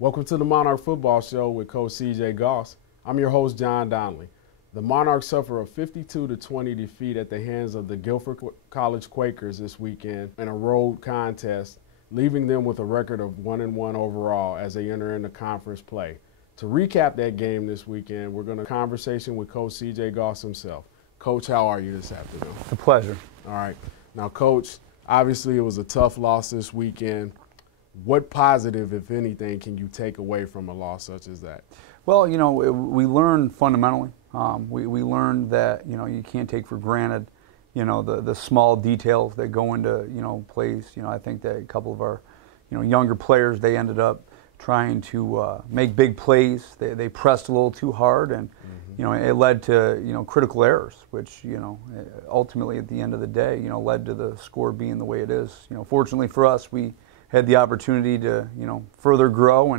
Welcome to the Monarch Football Show with Coach C.J. Goss. I'm your host, John Donnelly. The Monarchs suffer a 52-20 defeat at the hands of the Guilford College Quakers this weekend in a road contest, leaving them with a record of 1-1 overall as they enter into conference play. To recap that game this weekend, we're going to conversation with Coach C.J. Goss himself. Coach, how are you this afternoon? It's a pleasure. All right. Now, Coach, obviously it was a tough loss this weekend. What positive, if anything, can you take away from a loss such as that? Well, you know, we learned fundamentally. We learned that, you know, you can't take for granted, you know, the small details that go into, you know, plays. You know, I think that a couple of our, you know, younger players, they ended up trying to make big plays. They pressed a little too hard, and, you know, it led to, you know, critical errors, which, you know, ultimately at the end of the day, you know, led to the score being the way it is. You know, fortunately for us, we had the opportunity to, you know, further grow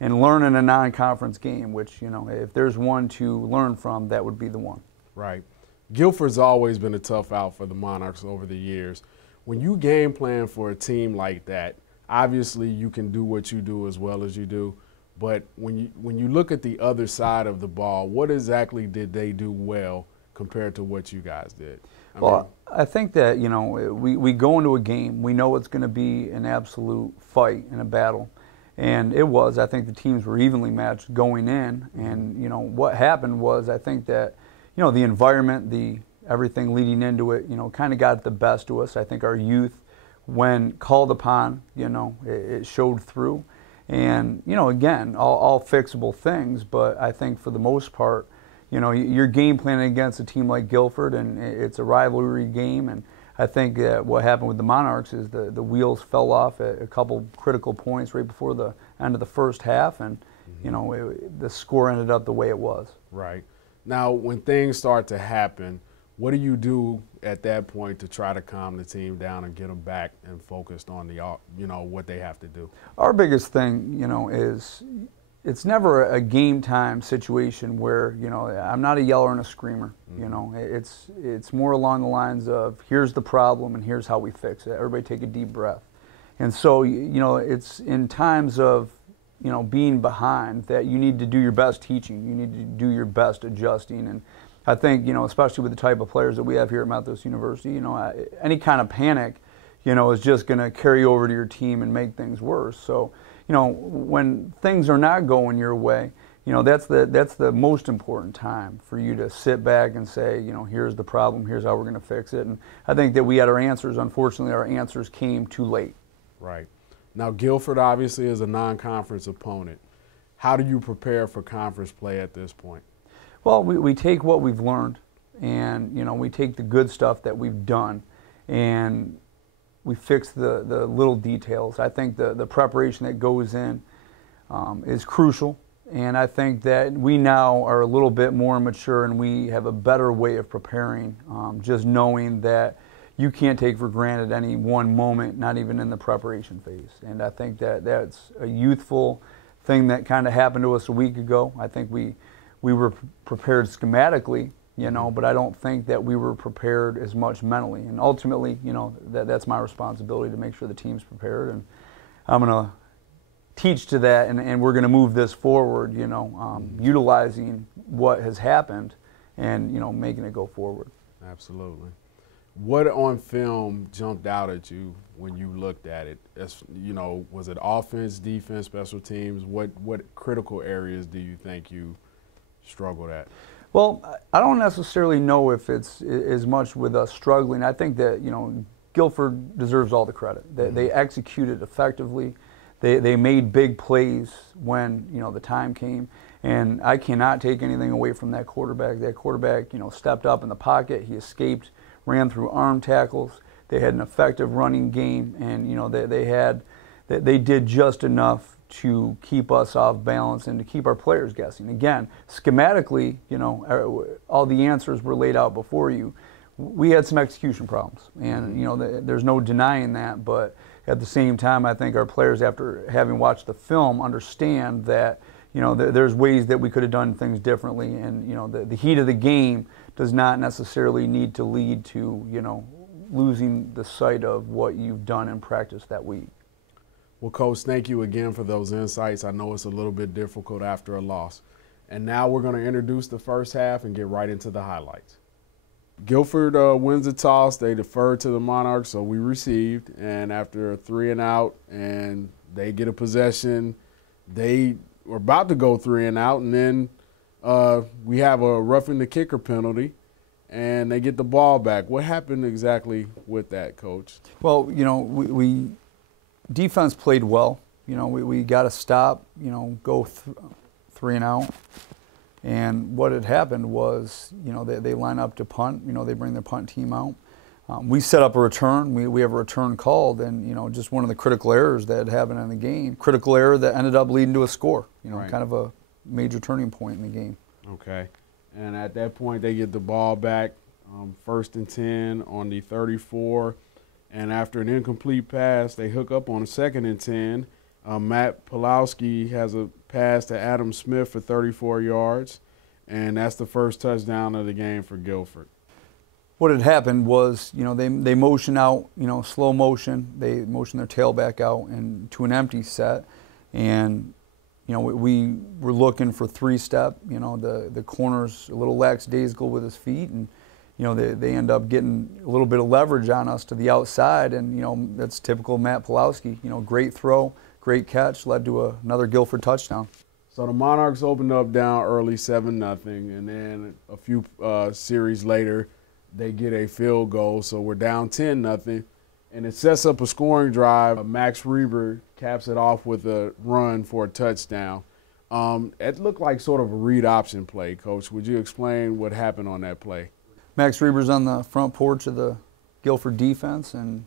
and learn in a non-conference game, which, you know, if there's one to learn from, that would be the one. Right. Guilford's always been a tough out for the Monarchs over the years. When you game plan for a team like that, obviously you can do what you do as well as you do, but when you look at the other side of the ball, what exactly did they do well compared to what you guys did? I think that, you know, we go into a game, we know it's going to be an absolute fight and a battle. And it was. I think the teams were evenly matched going in. And, you know, what happened was, I think that, you know, the environment, everything leading into it, you know, kind of got the best of us. I think our youth, when called upon, you know, it showed through. And, you know, again, all fixable things, but I think for the most part, you know, you're game planning against a team like Guilford, and it's a rivalry game. And I think that what happened with the Monarchs is the wheels fell off at a couple critical points right before the end of the first half, and you know, the score ended up the way it was. Right. Now, when things start to happen, what do you do at that point to try to calm the team down and get them back and focused on the, you know, what they have to do? Our biggest thing, you know, is it's never a game time situation where, you know, I'm not a yeller and a screamer. You know, it's more along the lines of, here's the problem and here's how we fix it. Everybody take a deep breath. And so, you know, it's in times of, you know, being behind that you need to do your best teaching. You need to do your best adjusting. And I think, you know, especially with the type of players that we have here at Methodist University, you know, any kind of panic, you know, is just going to carry over to your team and make things worse. So, you know, when things are not going your way, you know, that's the most important time for you to sit back and say, you know, here's the problem, here's how we're going to fix it. And I think that we had our answers. Unfortunately, our answers came too late. Right. Now, Guilford obviously is a non-conference opponent. How do you prepare for conference play at this point? Well, we take what we've learned, and, you know, we take the good stuff that we've done, and we fix the little details. I think the preparation that goes in is crucial, and I think that we now are a little bit more mature and we have a better way of preparing, just knowing that you can't take for granted any one moment, not even in the preparation phase. And I think that that's a youthful thing that kind of happened to us a week ago. I think we were prepared schematically, you know, but I don't think that we were prepared as much mentally. And ultimately, you know, that's my responsibility to make sure the team's prepared. And I'm going to teach to that, and we're going to move this forward, you know, utilizing what has happened and, you know, making it go forward. Absolutely. What on film jumped out at you when you looked at it? As, you know, was it offense, defense, special teams? What critical areas do you think you struggled at? Well, I don't necessarily know if it's as much with us struggling. I think that, you know, Guilford deserves all the credit. They executed effectively. They made big plays when, you know, the time came. And I cannot take anything away from that quarterback. That quarterback, you know, stepped up in the pocket. He escaped, ran through arm tackles. They had an effective running game, and, you know, they did just enough to keep us off balance and to keep our players guessing. Again, schematically, you know, all the answers were laid out before you. We had some execution problems, and, you know, there's no denying that, but at the same time, I think our players, after having watched the film, understand that, you know, there's ways that we could have done things differently, and, you know, the heat of the game does not necessarily need to lead to, you know, losing the sight of what you've done in practice that week. Well, Coach, thank you again for those insights. I know it's a little bit difficult after a loss. And now we're going to introduce the first half and get right into the highlights. Guilford wins the toss. They deferred to the Monarchs, so we received. And after a 3-and-out, and they get a possession, they were about to go 3-and-out, and then we have a roughing the kicker penalty, and they get the ball back. What happened exactly with that, Coach? Well, we defense played well. We got to stop, go 3-and-out. And what had happened was, they line up to punt. They bring their punt team out. We set up a return. We have a return called, and, just one of the critical errors that happened in the game. Critical error that ended up leading to a score, Right. Kind of a major turning point in the game. Okay. And at that point, they get the ball back, 1st and 10 on the 34. And after an incomplete pass, they hook up on a 2nd and 10. Matt Pulowski has a pass to Adam Smith for 34 yards, and that's the first touchdown of the game for Guilford. What had happened was, they motion out, slow motion. They motion their tailback out and to an empty set, and we were looking for 3-step. The corner's a little lackadaisical with his feet, and they end up getting a little bit of leverage on us to the outside, and that's typical Matt Pulowski. Great throw. Great catch, led to another Guilford touchdown. So the Monarchs opened up down early 7-0, and then a few series later, they get a field goal. So we're down 10-0, and it sets up a scoring drive. Max Reber caps it off with a run for a touchdown. It looked like sort of a read option play, Coach. Would you explain what happened on that play? Max Reber's on the front porch of the Guilford defense, and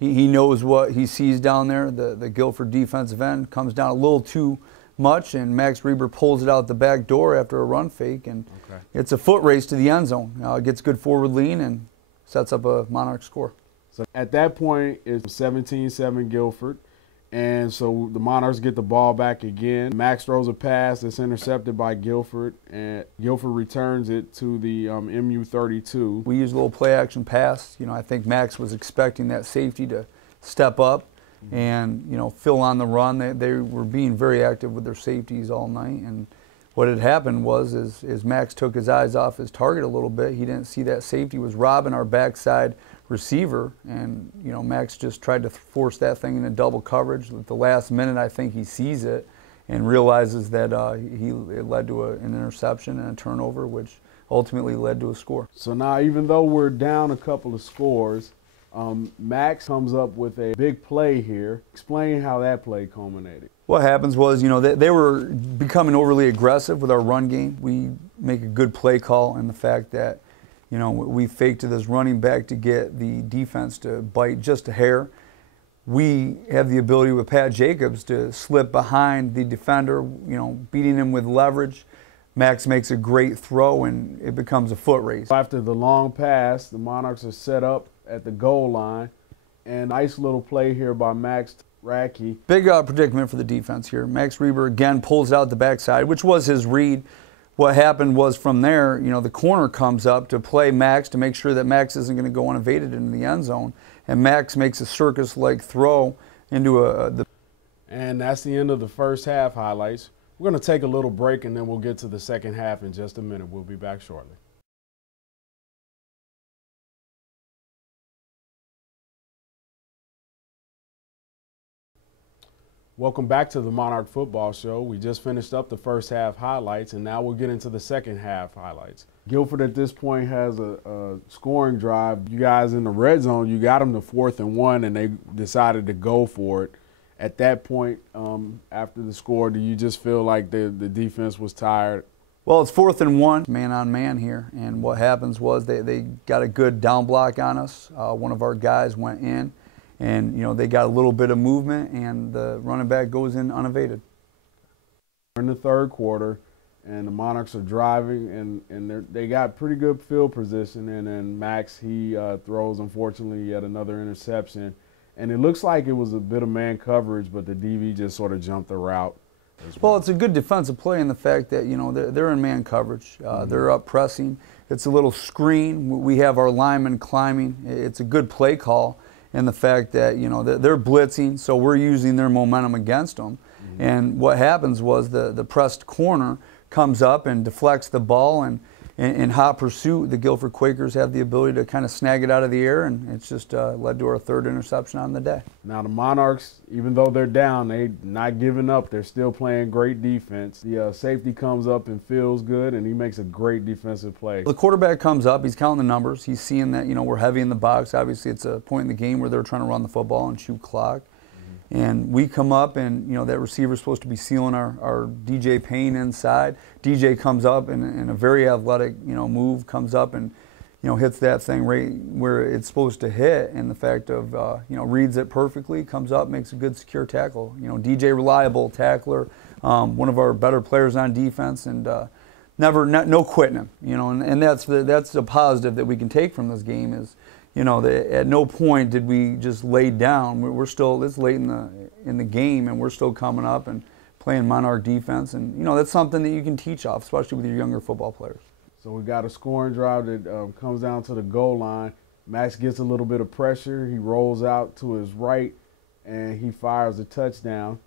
he knows what he sees down there. The Guilford defensive end comes down a little too much, and Max Reber pulls it out the back door after a run fake, and It's a foot race to the end zone. Gets good forward lean and sets up a Monarch score. So at that point, it's 17-7 Guilford, and so the Monarchs get the ball back again. Max throws a pass that's intercepted by Guilford, and Guilford returns it to the MU32. We use a little play-action pass. I think Max was expecting that safety to step up and, fill on the run. They were being very active with their safeties all night, and what had happened was is Max took his eyes off his target a little bit. He didn't see that safety was robbing our backside receiver, and Max just tried to force that thing into double coverage. At the last minute, I think he sees it and realizes that it led to an interception and a turnover, which ultimately led to a score. So now, even though we're down a couple of scores, Max comes up with a big play here. Explain how that play culminated. What happens was, they were becoming overly aggressive with our run game. We make a good play call, and the fact that we faked to this running back to get the defense to bite just a hair. We have the ability with Pat Jacobs to slip behind the defender, beating him with leverage. Max makes a great throw, and it becomes a foot race. After the long pass, the Monarchs are set up at the goal line, and nice little play here by Max Radke. Big predicament for the defense here. Max Reber again pulls out the backside, which was his read. What happened was from there, the corner comes up to play Max to make sure that Max isn't going to go unevaded into the end zone. And Max makes a circus-like throw into And that's the end of the first half highlights. We're going to take a little break, and then we'll get to the second half in just a minute. We'll be back shortly. Welcome back to the Monarch Football Show. We just finished up the first half highlights, and now we'll get into the second half highlights. Guilford at this point has a scoring drive. You guys in the red zone, you got them to 4th and 1, and they decided to go for it. At that point, after the score, do you just feel like the defense was tired? Well, it's 4th and 1, man on man here, and what happens was they got a good down block on us. One of our guys went in. And, they got a little bit of movement, and the running back goes in unevaded. We're in the third quarter, and the Monarchs are driving, and they got pretty good field position. And then Max, he throws, unfortunately, yet another interception. And it looks like it was a bit of man coverage, but the DB just sort of jumped the route. Well, it's a good defensive play in the fact that, they're in man coverage. They're up pressing. It's a little screen. We have our linemen climbing. It's a good play call. and the fact that, you know, they're blitzing, so we're using their momentum against them. And what happens was the pressed corner comes up and deflects the ball, and in hot pursuit, the Guilford Quakers have the ability to kind of snag it out of the air, and it's just led to our third interception on the day. Now the Monarchs, even though they're down, they're not giving up. They're still playing great defense. The safety comes up and feels good, and he makes a great defensive play. The quarterback comes up, he's counting the numbers, he's seeing that, you know, we're heavy in the box. Obviously it's a point in the game where they're trying to run the football and chew clock. And we come up, and, you know, that receiver's supposed to be sealing our DJ Payne inside. DJ comes up and in a very athletic, you know, move, comes up and, you know, hits that thing right where it's supposed to hit. And the fact of, you know, reads it perfectly, comes up, makes a good secure tackle. You know, DJ reliable tackler, one of our better players on defense, and no quitting him. You know, and that's the positive that we can take from this game is, you know, at no point did we just lay down. We're still, it's late in the game, and we're still coming up and playing Monarch defense. And, you know, that's something that you can teach off, especially with your younger football players. So we got a scoring drive that comes down to the goal line. Max gets a little bit of pressure. He rolls out to his right, and he fires a touchdown.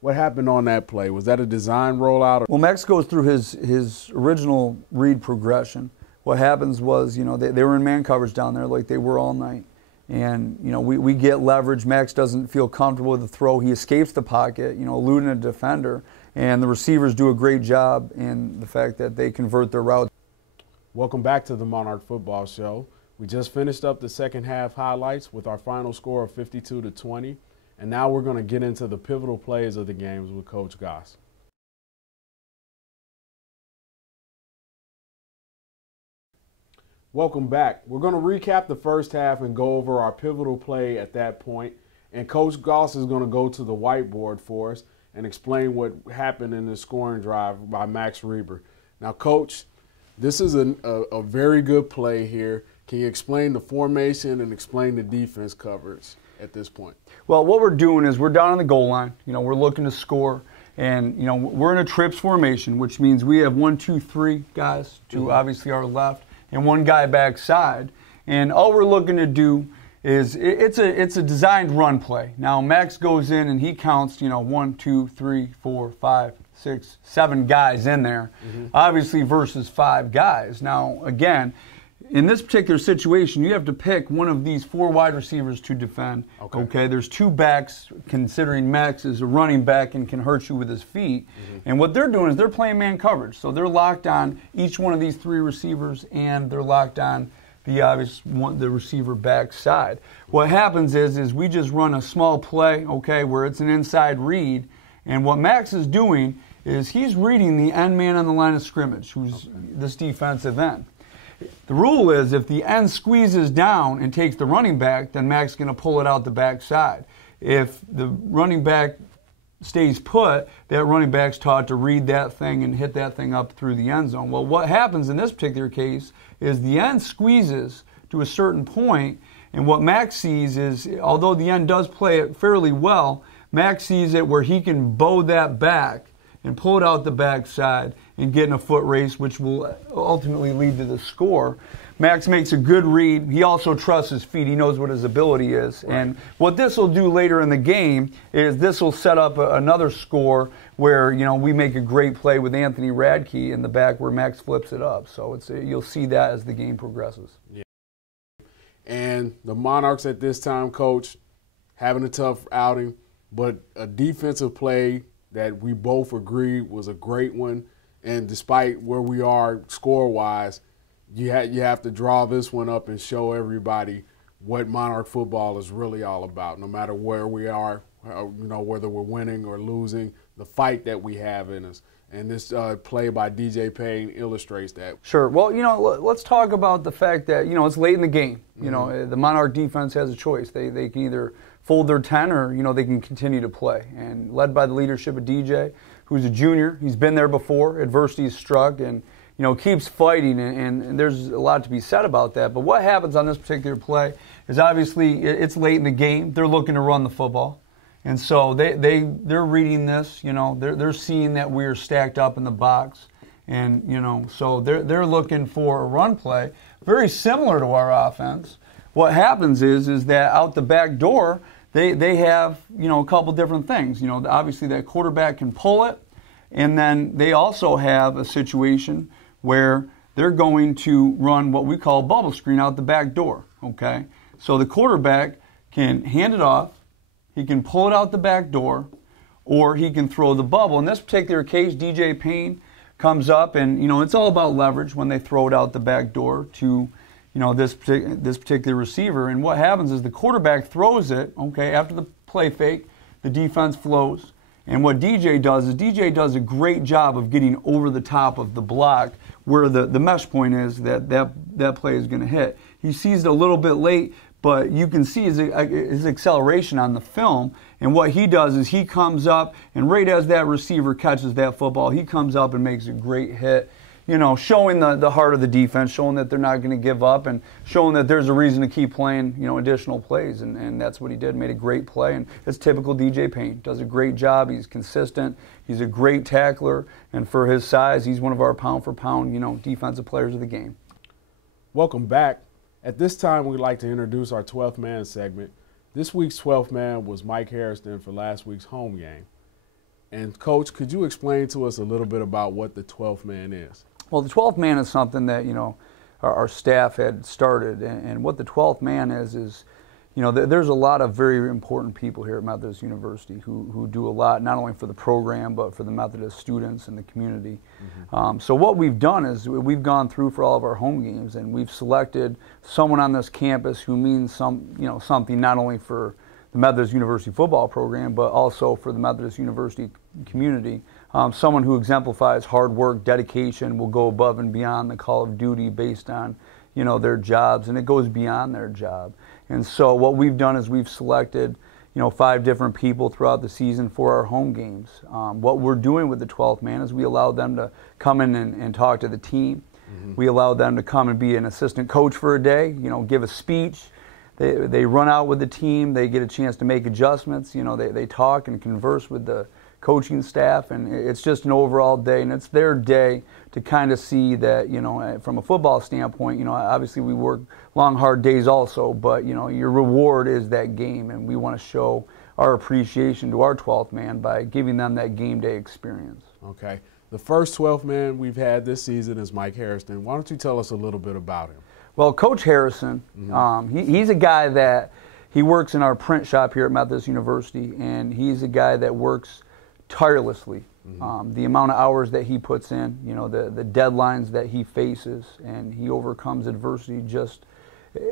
What happened on that play? Was that a design rollout? Well, Max goes through his original read progression. What happens was, you know, they were in man coverage down there like they were all night. And, you know, we get leverage. Max doesn't feel comfortable with the throw. He escapes the pocket, you know, eluding a defender. And the receivers do a great job in the fact that they convert their route. Welcome back to the Monarch Football Show. We just finished up the second half highlights with our final score of 52-20. And now we're going to get into the pivotal plays of the games with Coach Goss. Welcome back. We're going to recap the first half and go over our pivotal play at that point. And Coach Goss is going to go to the whiteboard for us and explain what happened in the scoring drive by Max Reber. Now, Coach, this is a very good play here. Can you explain the formation and explain the defense coverage at this point? Well, what we're doing is we're down on the goal line. You know, we're looking to score. And, you know, we're in a trips formation, which means we have 1, 2, 3 guys to obviously our left, and one guy backside. And all we're looking to do is it's a designed run play. Now Max goes in and he counts, you know, 1, 2, 3, 4, 5, 6, 7 guys in there, obviously versus 5 guys. Now again, in this particular situation, you have to pick one of these 4 wide receivers to defend. Okay, there's 2 backs, considering Max is a running back and can hurt you with his feet. And what they're doing is they're playing man coverage. So they're locked on each one of these 3 receivers, and they're locked on the obvious one, the receiver backside. What happens is we just run a small play, okay, where it's an inside read. And what Max is doing is he's reading the end man on the line of scrimmage, who's this defensive end. The rule is if the end squeezes down and takes the running back, then Max is going to pull it out the backside. If the running back stays put, that running back's taught to read that thing and hit that thing up through the end zone. Well, what happens in this particular case is the end squeezes to a certain point, and what Max sees is, although the end does play it fairly well, Max sees it where he can bow that back and pull it out the backside and get in a foot race, which will ultimately lead to the score. Max makes a good read. He also trusts his feet. He knows what his ability is. Right. And what this will do later in the game is this will set up another score where, you know, we make a great play with Anthony Radke in the back where Max flips it up. So you'll see that as the game progresses. Yeah. And the Monarchs at this time, Coach, having a tough outing, but a defensive play that we both agreed was a great one. And despite where we are score-wise, you have to draw this one up and show everybody what Monarch football is really all about, no matter where we are, you know, whether we're winning or losing, the fight that we have in us. And this play by DJ Payne illustrates that. Sure. Well, you know, let's talk about the fact that, you know, it's late in the game. You know, the Monarch defense has a choice. They can either fold their 10 or, you know, they can continue to play. And led by the leadership of DJ, who's a junior. He's been there before. Adversity has struck and, you know, keeps fighting. And there's a lot to be said about that. But what happens on this particular play is obviously it's late in the game. They're looking to run the football. And so they're reading this, you know, they're seeing that we're stacked up in the box. And, you know, so they're looking for a run play, very similar to our offense, what happens is that out the back door, they have, a couple different things. Obviously that quarterback can pull it, and then they also have a situation where they're going to run what we call bubble screen out the back door, okay? So the quarterback can hand it off, he can pull it out the back door, or he can throw the bubble. In this particular case, DJ Payne comes up, and, it's all about leverage when they throw it out the back door to, this particular receiver. And what happens is the quarterback throws it, okay, after the play fake, the defense flows. And what DJ does is DJ does a great job of getting over the top of the block where the mesh point is that play is going to hit. He sees it a little bit late, but you can see his acceleration on the film. And what he does is he comes up, and right as that receiver catches that football, he comes up and makes a great hit, showing the heart of the defense, showing that they're not going to give up, and showing that there's a reason to keep playing, additional plays. And that's what he did, made a great play. And it's typical DJ Payne. Does a great job. He's consistent. He's a great tackler. And for his size, he's one of our pound-for-pound, defensive players of the game. Welcome back. At this time, we'd like to introduce our 12th man segment. This week's 12th man was Mike Harrison for last week's home game. And, Coach, could you explain to us a little bit about what the 12th man is? Well, the 12th man is something that, our staff had started. And what the 12th man is there's a lot of very important people here at Methodist University who do a lot, not only for the program, but for the Methodist students and the community. Mm-hmm. So what we've done is we've gone through for all of our home games, and we've selected someone on this campus who means something not only for the Methodist University football program, but also for the Methodist University community. Someone who exemplifies hard work, dedication, will go above and beyond the call of duty based on, their jobs, and it goes beyond their job. And so what we've done is we've selected, 5 different people throughout the season for our home games. What we're doing with the 12th man is we allow them to come in and talk to the team. Mm-hmm. We allow them to come and be an assistant coach for a day, give a speech. They run out with the team. They get a chance to make adjustments. They talk and converse with the coaching staff, and it's just an overall day, and it's their day to kind of see that, from a football standpoint, obviously we work long, hard days also, but, your reward is that game, and we want to show our appreciation to our 12th man by giving them that game day experience. Okay. The first 12th man we've had this season is Mike Harrison. Why don't you tell us a little bit about him? Well, Coach Harrison, mm-hmm. He's a guy that he works in our print shop here at Methodist University, and he's a guy that works tirelessly. Mm-hmm. The amount of hours that he puts in, the deadlines that he faces, and he overcomes adversity just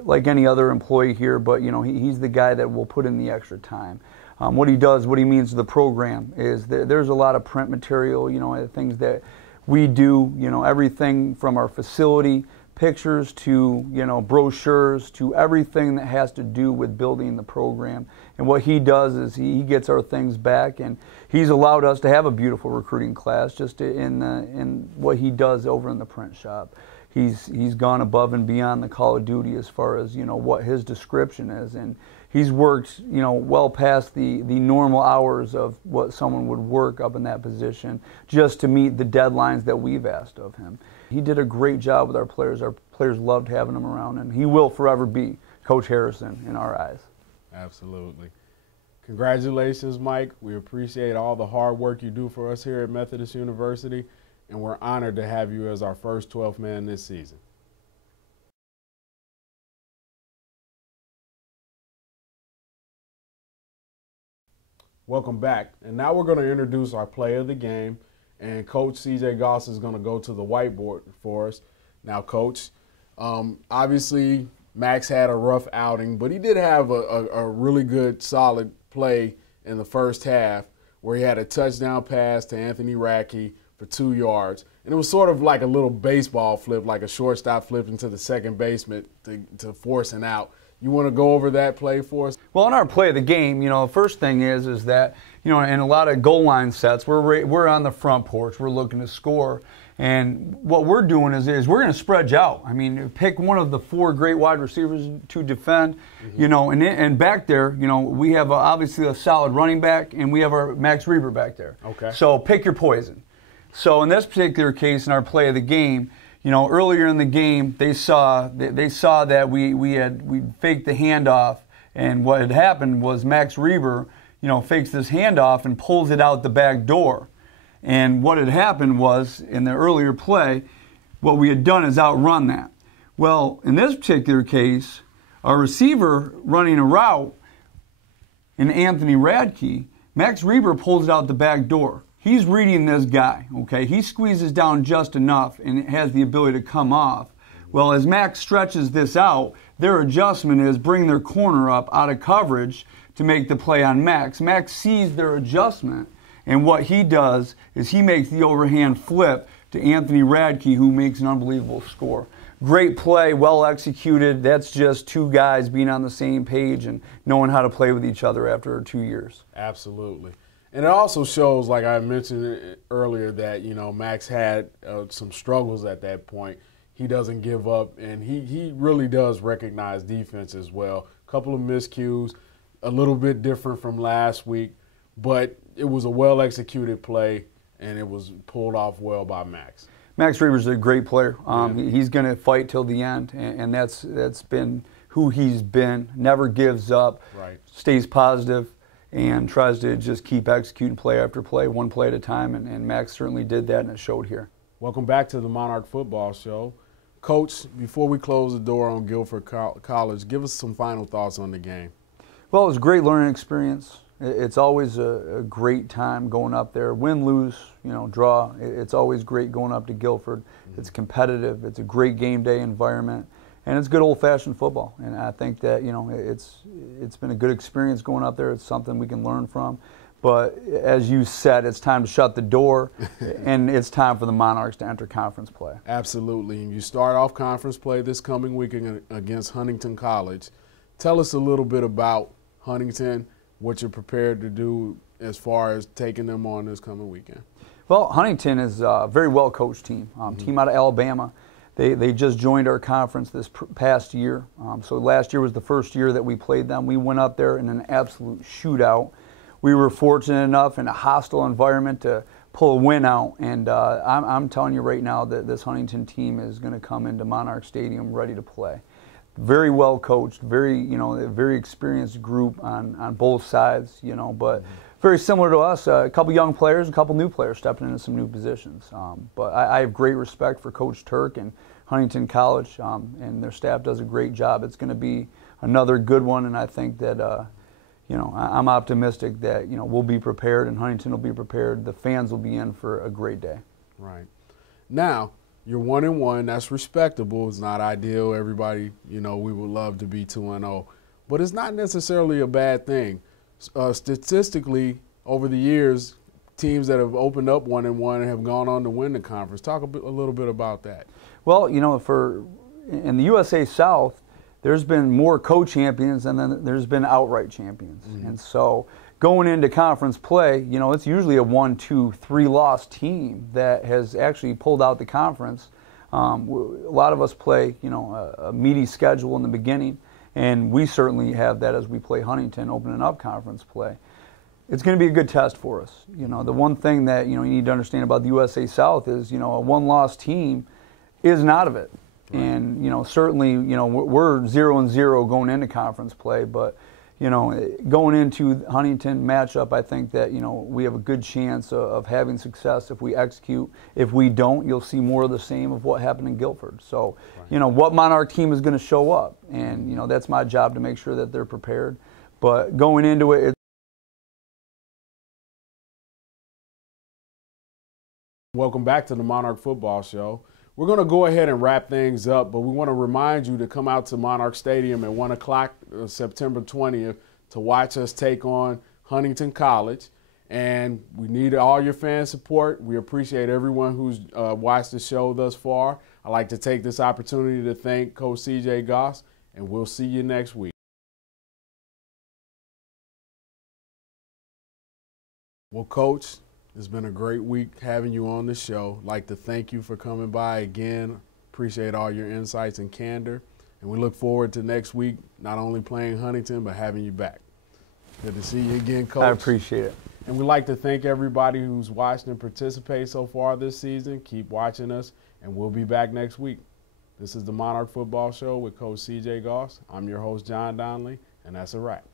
like any other employee here, but he's the guy that will put in the extra time. What he does, what he means to the program is there's a lot of print material, things that we do, everything from our facility, pictures to, brochures to everything that has to do with building the program. And what he does is he gets our things back, and he's allowed us to have a beautiful recruiting class just in what he does over in the print shop. He's gone above and beyond the call of duty as far as, what his description is, and he's worked, well past the normal hours of what someone would work up in that position just to meet the deadlines that we've asked of him. He did a great job with our players. Our players loved having him around, and he will forever be Coach Harrison in our eyes. Absolutely. Congratulations, Mike. We appreciate all the hard work you do for us here at Methodist University, and we're honored to have you as our first 12th man this season. Welcome back. And now we're going to introduce our player of the game. And Coach C.J. Goss is going to go to the whiteboard for us. Now, Coach, obviously Max had a rough outing, but he did have a really good, solid play in the first half where he had a touchdown pass to Anthony Radke for 2 yards. And it was sort of like a little baseball flip, like a shortstop flipping to the second baseman to force an out. You want to go over that play for us? Well, in our play of the game, the first thing is that, in a lot of goal line sets, we're on the front porch. We're looking to score. And what we're doing is we're going to spread you out. I mean, pick one of the 4 great wide receivers to defend, mm-hmm. And back there, we have obviously a solid running back, and we have our Max Reber back there. Okay. So pick your poison. So in this particular case, in our play of the game, you know, earlier in the game, they saw that we faked the handoff, and what had happened was Max Reber, you know, fakes this handoff and pulls it out the back door. And what had happened was, in the earlier play, what we had done is outrun that. Well, in this particular case, our receiver running a route in Anthony Radke, Max Reber pulls it out the back door. He's reading this guy, okay? He squeezes down just enough and has the ability to come off. Well, as Max stretches this out, their adjustment is bring their corner up out of coverage to make the play on Max. Max sees their adjustment, and what he does is he makes the overhand flip to Anthony Radke, who makes an unbelievable score. Great play, well executed. That's just two guys being on the same page and knowing how to play with each other after 2 years. Absolutely. And it also shows, like I mentioned earlier, that, you know, Max had some struggles at that point. He doesn't give up, and he really does recognize defense as well. A couple of miscues, a little bit different from last week, but it was a well-executed play, and it was pulled off well by Max. Max Reber's a great player. He's going to fight till the end, and that's been who he's been. Never gives up, right. Stays positive, and tries to just keep executing play after play, one play at a time, and Max certainly did that, and it showed here. Welcome back to the Monarch Football Show. Coach, before we close the door on Guilford College, give us some final thoughts on the game. Well, it was a great learning experience. It's always a great time going up there. Win, lose, you know, draw. It's always great going up to Guilford. It's competitive. It's a great game day environment. And it's good old-fashioned football. And I think that, you know, it's been a good experience going up there. It's something we can learn from. But as you said, it's time to shut the door, and it's time for the Monarchs to enter conference play. Absolutely. And you start off conference play this coming week against Huntington College. Tell us a little bit about Huntington, what you're prepared to do as far as taking them on this coming weekend. Well, Huntington is a very well-coached team, team out of Alabama. They just joined our conference this past year. So last year was the first year that we played them. We went up there in an absolute shootout. We were fortunate enough in a hostile environment to pull a win out. And I'm telling you right now that this Huntington team is going to come into Monarch Stadium ready to play. Very well coached, very experienced group on both sides, you know, but very similar to us, a couple young players, a couple new players stepping into some new positions. But I have great respect for Coach Turk and Huntington College, and their staff does a great job. It's going to be another good one, and I think that, you know, I'm optimistic that, you know, we'll be prepared and Huntington will be prepared. The fans will be in for a great day. Right. Now, you're 1-1. That's respectable. It's not ideal. Everybody, you know, we would love to be 2-0, but it's not necessarily a bad thing. Statistically, over the years, teams that have opened up 1-1 have gone on to win the conference. Talk a little bit about that. Well, you know, in the USA South, there's been more co-champions and then there's been outright champions. And so going into conference play, you know, it's usually a 1, 2, 3 loss team that has actually pulled out the conference. A lot of us play, you know, a meaty schedule in the beginning, and we certainly have that as we play Huntington opening up conference play. It's going to be a good test for us. You know, the one thing that, you know, you need to understand about the USA South is, you know, a one-loss team isn't out of it. Right. And, you know, certainly, you know, we're 0-0 going into conference play, but, you know, going into Huntington matchup, I think that, you know, we have a good chance of having success if we execute. If we don't, you'll see more of the same of what happened in Guilford. So, right. You know, what Monarch team is going to show up? And, you know, that's my job to make sure that they're prepared. But going into it, welcome back to the Monarch Football Show. We're going to go ahead and wrap things up, but we want to remind you to come out to Monarch Stadium at 1 o'clock September 20th to watch us take on Huntington College. And we need all your fan support. We appreciate everyone who's watched the show thus far. I'd like to take this opportunity to thank Coach C.J. Goss, and we'll see you next week. Well, Coach, it's been a great week having you on the show. I'd like to thank you for coming by again. Appreciate all your insights and candor. And we look forward to next week, not only playing Huntington, but having you back. Good to see you again, Coach. I appreciate it. And we'd like to thank everybody who's watched and participated so far this season. Keep watching us, and we'll be back next week. This is the Monarch Football Show with Coach C.J. Goss. I'm your host, John Donnelly, and that's a wrap.